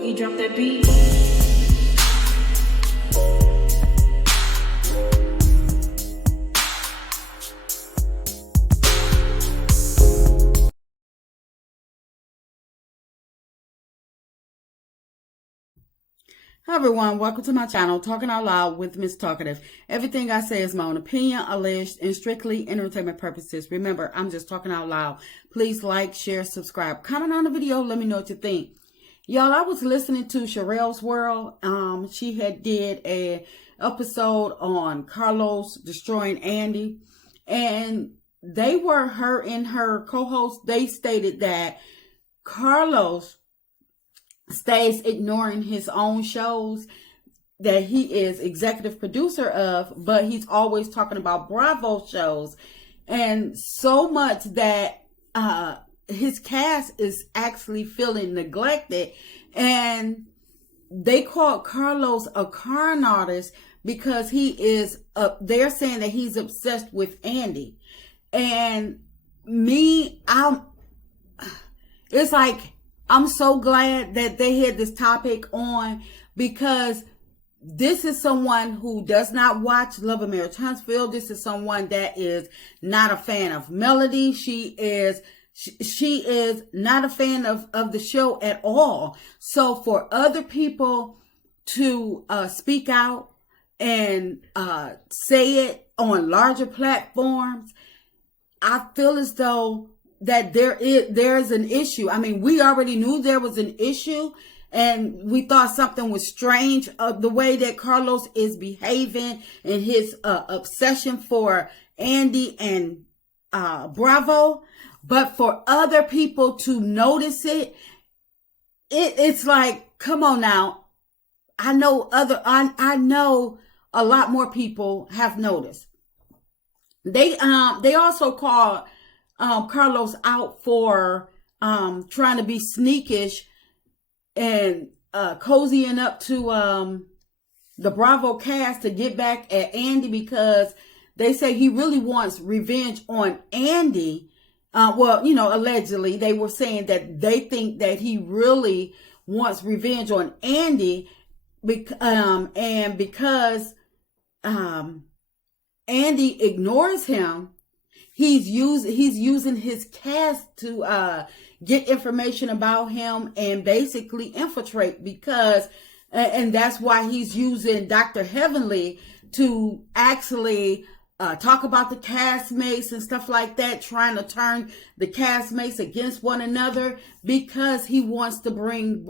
Boogie, drop that beat. Hi everyone, welcome to my channel, Talking Out Loud with Miss Talkative. Everything I say is my own opinion, alleged, and strictly entertainment purposes. Remember, I'm just talking out loud. Please like, share, subscribe, comment on the video, let me know what you think. Y'all, I was listening to Sherelle's World. She had did a episode on Carlos destroying Andy, and her and her co-host, they stated that Carlos stays ignoring his own shows that he is executive producer of, but he's always talking about Bravo shows, and so much that his cast is actually feeling neglected, and they called Carlos a con artist because he is they're saying that he's obsessed with Andy. And it's like, I'm so glad that they had this topic on, because this is someone who does not watch Love and Marriage Huntsville. This is someone that is not a fan of Melody. She is not a fan of the show at all. So for other people to speak out and say it on larger platforms, I feel as though that there is an issue. I mean, we already knew there was an issue, and we thought something was strange of the way that Carlos is behaving and his obsession for Andy and Bravo. But for other people to notice it's like, come on now. I know a lot more people have noticed. They also called Carlos out for trying to be sneakish and cozying up to the Bravo cast to get back at Andy, because they say he really wants revenge on Andy. Allegedly they were saying that they think that he really wants revenge on Andy, and because Andy ignores him, he's using his cast to get information about him and basically infiltrate, and that's why he's using Dr. Heavenly to actually talk about the castmates and stuff like that, trying to turn the castmates against one another, because he wants to bring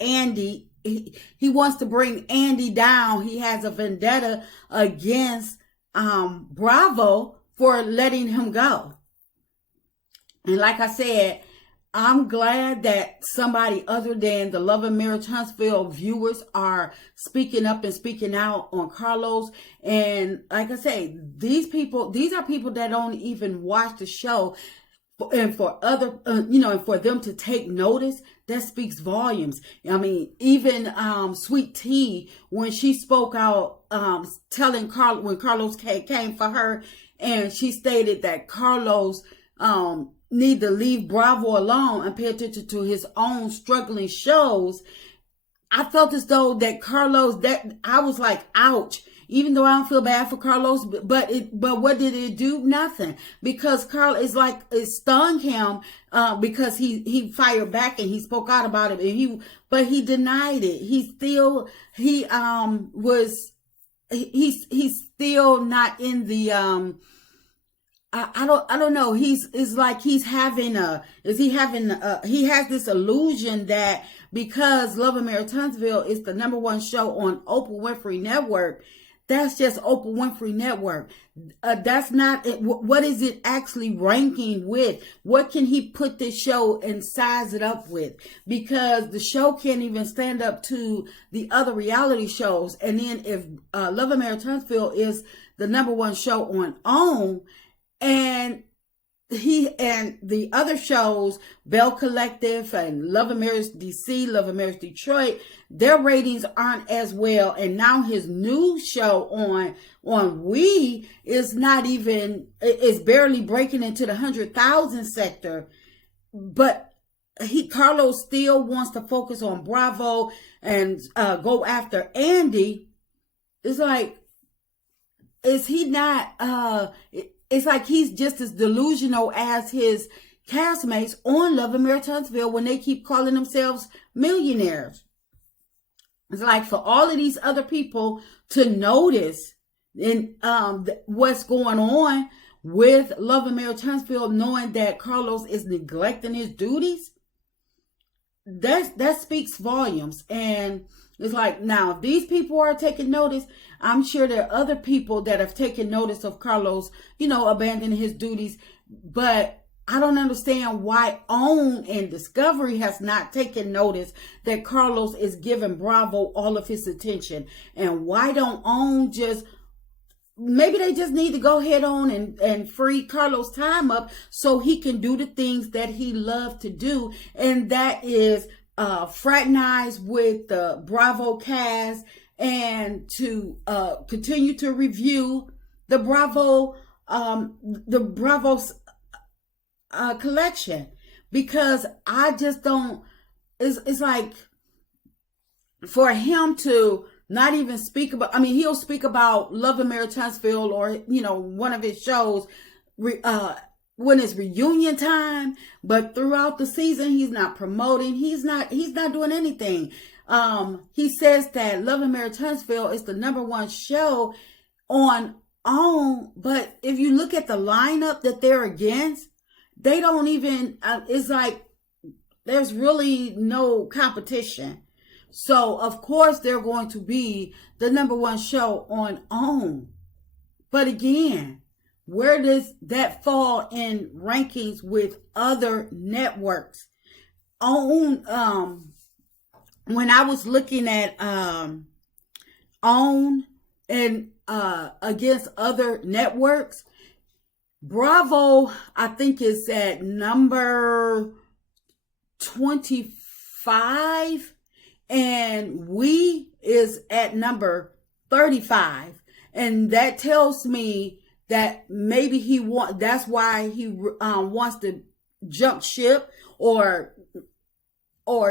Andy. He wants to bring Andy down. He has a vendetta against Bravo for letting him go. And like I said, I'm glad that somebody other than the Love and Marriage Huntsville viewers are speaking up and speaking out on Carlos. And like I say, these are people that don't even watch the show. And for other, and for them to take notice, that speaks volumes. I mean, even Sweet Tea, when she spoke out, when Carlos came for her, and she stated that Carlos need to leave Bravo alone and pay attention to his own struggling shows. I felt as though that Carlos, that I was like, ouch. Even though I don't feel bad for Carlos, but what did it do? Nothing. Because Carlos, it stung him because he fired back and he spoke out about it, but he denied it. He's still not in the I don't know. He has this illusion that because Love and Marriage Huntsville is the #1 show on Oprah Winfrey Network, that's just Oprah Winfrey Network. That's not it. What is it actually ranking with? What can he put this show and size it up with? Because the show can't even stand up to the other reality shows. And then if Love and Marriage Huntsville is the #1 show on OWN, and the other shows, Bell Collective and Love and Marriage DC, Love and Marriage Detroit, their ratings aren't as well. And now his new show on We is barely breaking into the 100,000 sector. But Carlos still wants to focus on Bravo and go after Andy. It's like, is he not? It's like he's just as delusional as his castmates on Love and Marriage Huntsville when they keep calling themselves millionaires. It's like for all of these other people to notice in what's going on with Love and Marriage Huntsville, knowing that Carlos is neglecting his duties, that speaks volumes. And it's like, now if these people are taking notice, I'm sure there are other people that have taken notice of Carlos, abandoning his duties. But I don't understand why OWN and Discovery has not taken notice that Carlos is giving Bravo all of his attention. And why don't OWN maybe they just need to go head on and free Carlos' time up so he can do the things that he loved to do. And that is fraternize with the Bravo cast and to continue to review the Bravo's collection. Because I just don't, it's like for him to not even speak about, he'll speak about Love and Marriage Huntsville or, one of his shows when it's reunion time, but throughout the season, he's not promoting. He's not doing anything. He says that Love and Marriage Huntsville is the #1 show on OWN, but if you look at the lineup that they're against, they don't even, it's like there's really no competition. So, of course, they're going to be the #1 show on OWN. But again, where does that fall in rankings with other networks? OWN, when I was looking at OWN and against other networks, Bravo, I think, is at number 25. And We is at number 35. And that tells me that maybe that's why he wants to jump ship, or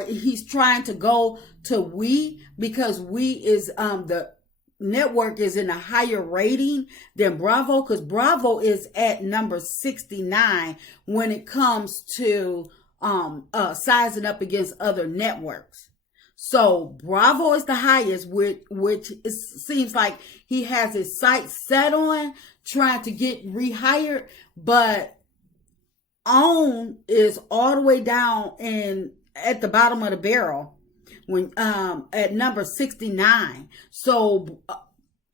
he's trying to go to We, because We is the network is in a higher rating than Bravo, because Bravo is at number 69 when it comes to sizing up against other networks. So Bravo is the highest, which seems like he has his sights set on trying to get rehired, but OWN is all the way down at the bottom of the barrel when at number 69. So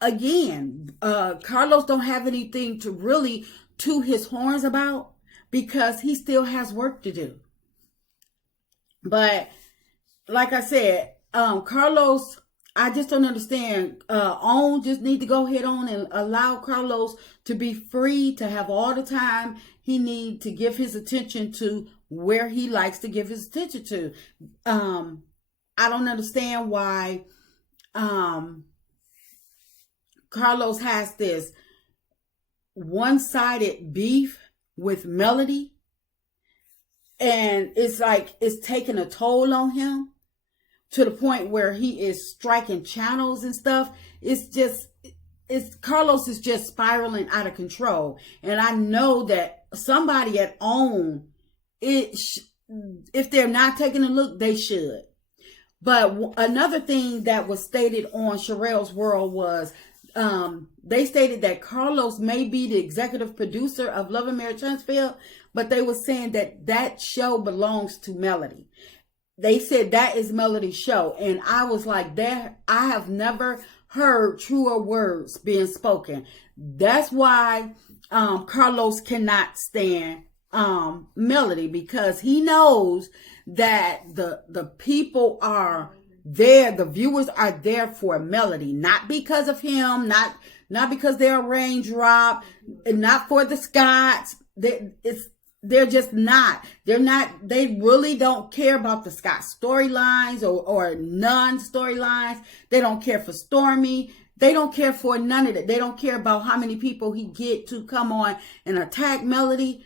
again, Carlos don't have anything to really toot his horns about because he still has work to do. But like I said, Carlos, I just don't understand. OWN just need to go head on and allow Carlos to be free to have all the time he need to give his attention to where he likes to give his attention to. I don't understand why Carlos has this one-sided beef with Melody, and it's like it's taking a toll on him to the point where he is striking channels and stuff. Carlos is just spiraling out of control. And I know that somebody at OWN, if they're not taking a look, they should. But another thing that was stated on Sherelle's World was they stated that Carlos may be the executive producer of Love and Marriage Huntsville, but they were saying that show belongs to Melody. They said that is Melody's show. And I was like, I have never heard truer words being spoken. That's why Carlos cannot stand Melody, because he knows that the people are there, the viewers are there for Melody, not because of him, not because they're a raindrop, and not for the Scotts. They're just not. They really don't care about the Scott storylines or non-storylines. They don't care for Stormy. They don't care for none of that. They don't care about how many people he get to come on and attack Melody.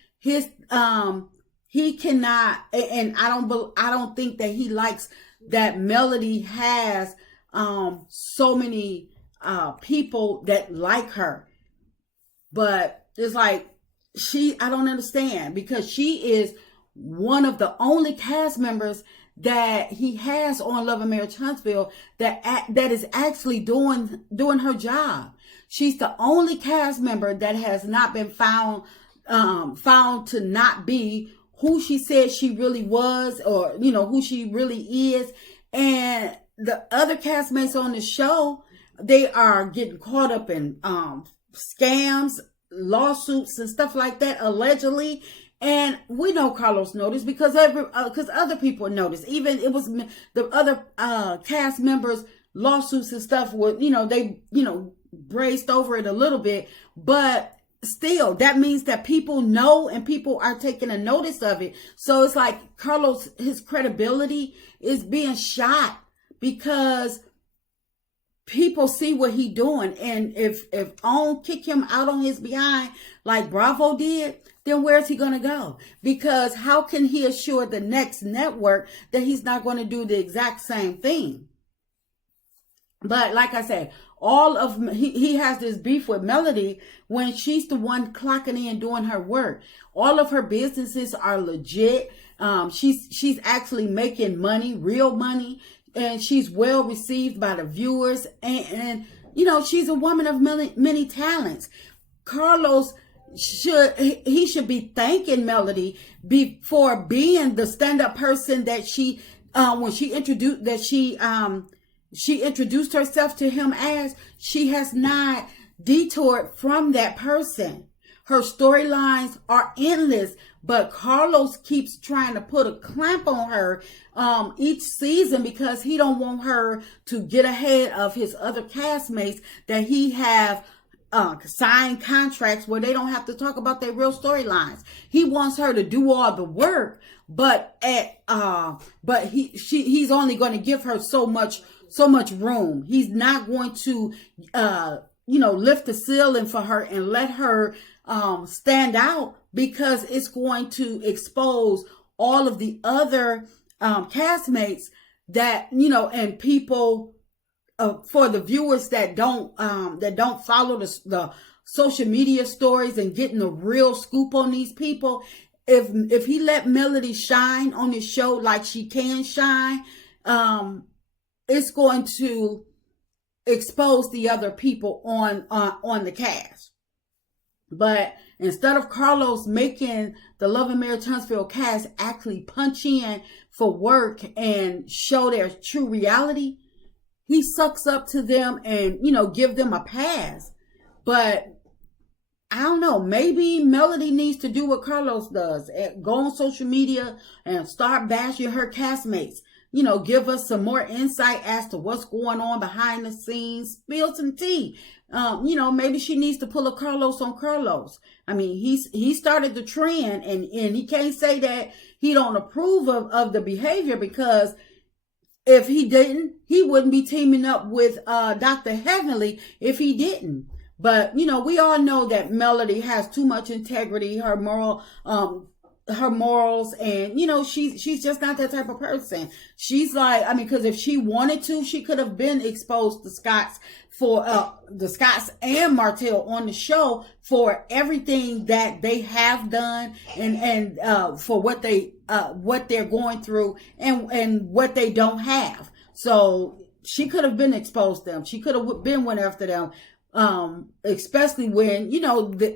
he cannot, and I don't think that he likes that Melody has so many people that like her. But it's like I don't understand, because she is one of the only cast members that he has on Love and Marriage Huntsville that is actually doing her job. She's the only cast member that has not been found to not be who she said she really was, or who she really is. And the other castmates on the show, they are getting caught up in scams, lawsuits, and stuff like that, allegedly. And we know Carlos noticed, because other people noticed. Even it was the other cast members' lawsuits and stuff. They braced over it a little bit, but still, that means that people know and people are taking a notice of it. So it's like Carlos, his credibility is being shot because people see what he doing. And if OWN kick him out on his behind like Bravo did, then where's he going to go? Because how can he assure the next network that he's not going to do the exact same thing? But like I said, he has this beef with Melody when she's the one clocking in doing her work. All of her businesses are legit. She's actually making money, real money, and she's well received by the viewers. And she's a woman of many talents. Carlos should be thanking Melody for being the stand-up person that she introduced herself to him as. She has not detoured from that person. Her storylines are endless, but Carlos keeps trying to put a clamp on her each season, because he don't want her to get ahead of his other castmates that he have signed contracts where they don't have to talk about their real storylines. He wants her to do all the work, but he's only going to give her so much room. He's not going to lift the ceiling for her and let her stand out, because it's going to expose all of the other castmates that and people. For the viewers that don't follow the social media stories and getting the real scoop on these people, if he let Melody shine on his show like she can shine, it's going to expose the other people on the cast. But instead of Carlos making the Love and Marriage Huntsville cast actually punch in for work and show their true reality, he sucks up to them and, give them a pass. But I don't know, maybe Melody needs to do what Carlos does. Go on social media and start bashing her castmates. Give us some more insight as to what's going on behind the scenes. Spill some tea. Maybe she needs to pull a Carlos on Carlos. I mean, he started the trend, and he can't say that he don't approve of the behavior, because if he didn't, he wouldn't be teaming up with Dr. Heavenly if he didn't. But, we all know that Melody has too much integrity, her morals, and, she's just not that type of person. She's like, because if she wanted to, she could have been exposed to Scott's and Martell on the show for everything that they have done and for what they're going through and what they don't have. So she could have been exposed to them. She could have been went after them. Especially when,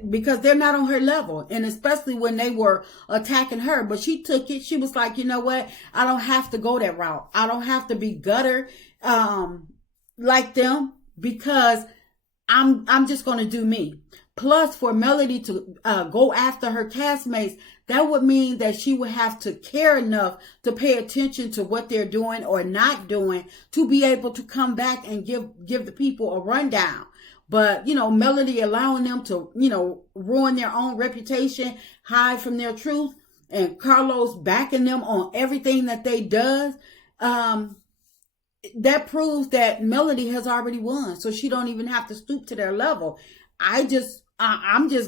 because they're not on her level, and especially when they were attacking her. But she took it. She was like, you know what? I don't have to go that route. I don't have to be gutter, like them, because I'm just going to do me. Plus, for Melody to go after her castmates, that would mean that she would have to care enough to pay attention to what they're doing or not doing to be able to come back and give the people a rundown. But, Melody allowing them to, ruin their own reputation, hide from their truth, and Carlos backing them on everything that they does, that proves that Melody has already won. So she don't even have to stoop to their level. I'm just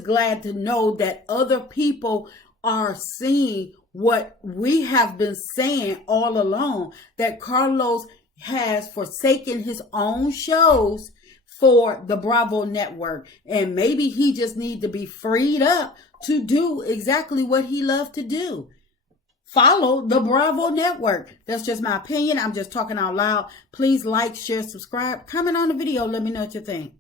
glad to know that other people are seeing what we have been saying all along, that Carlos has forsaken his own shows for the Bravo network, and maybe he just needs to be freed up to do exactly what he loved to do. Follow the Bravo network. That's just my opinion. I'm just talking out loud. Please like, share, subscribe, comment on the video. Let me know what you think.